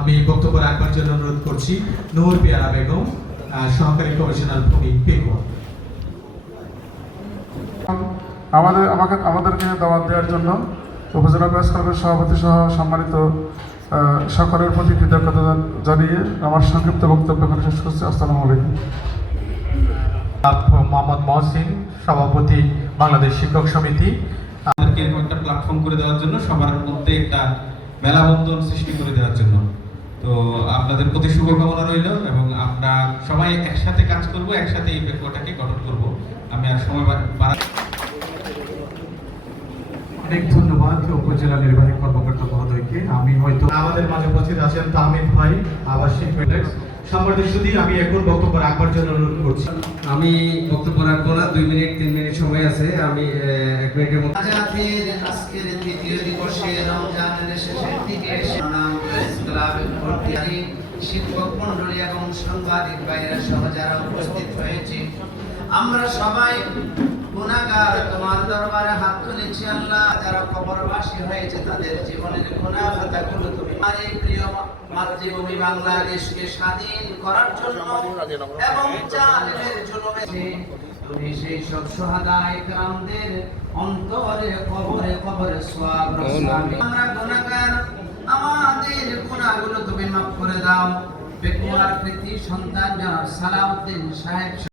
আমি বক্তব্য রাখবার জন্য অনুরোধ করছি নূর পিয়ারা বেগম সহকারী কমিশনার ভূমি পেকুয়া। আমাদের আমাকে আমাদেরকে দাওয়াত দেওয়ার জন্য উপজেলা প্রেস ক্লাবের সভাপতি সহ সম্মানিত সকলের প্রতি কৃতজ্ঞতা জানিয়ে আমার সংক্ষিপ্ত বক্তব্য এখানে শেষ করছি। আসসালামু আলাইকুম। মোহাম্মদ মহসিন সভাপতি বাংলাদেশ শিক্ষক সমিতি। আমাদেরকে একটা প্ল্যাটফর্ম করে দেওয়ার জন্য সবার মধ্যে একটা মেলাবন্ধন সৃষ্টি করে দেওয়ার জন্য। আপনাদের প্রতি শুভকামনা রইল এবং আমরা সবাই একসাথে কাজ করব একসাথে এই পেকুয়াটাকে গঠন করব। আমি আর সময় বাড়া অনেক ধন্যবাদ উপজেলা নির্বাহী কর্মকর্তা মহোদয়কে। আমি হয়তো আমাদের মাঝে উপস্থিত আছেন তাহমিদ ভাই আবাসিক মেডেক্স সম্মানিত শুধু আমি এখন বক্তব্য রাখবার জন্য অনুরোধ করছি। আমি বক্তব্য রাখব না দুই মিনিট তিন মিনিট সময় আছে। আমি এক মিনিটের মধ্যে আজকের দ্বিতীয় দিবসে রমজানের শেষের দিকে নাম ক্লাবের ভর্তি। শিক্ষক মন্ডলী এবং সাংবাদিক সহ যারা উপস্থিত হয়েছে, আমরা সবাই গুণাগার। তোমার দরবারে হাত তুলেছি আল্লাহ। যারা কবরবাসী হয়েছে, তাদের জীবনের তুমি প্রিয় মাতৃভূমি বাংলাদেশকে স্বাধীন করার জন্য এবং জালিমের তুমি সেই সব সোহাদা ইকরামদের অন্তরে কবরে কবরে সোয়াব আমরা গুণাগার। আমাদের গুনাহগুলো তুমি মাফ করে দাও। বেকুয়ার প্রীতি সন্তান জনাব সালাউদ্দিন সাহেব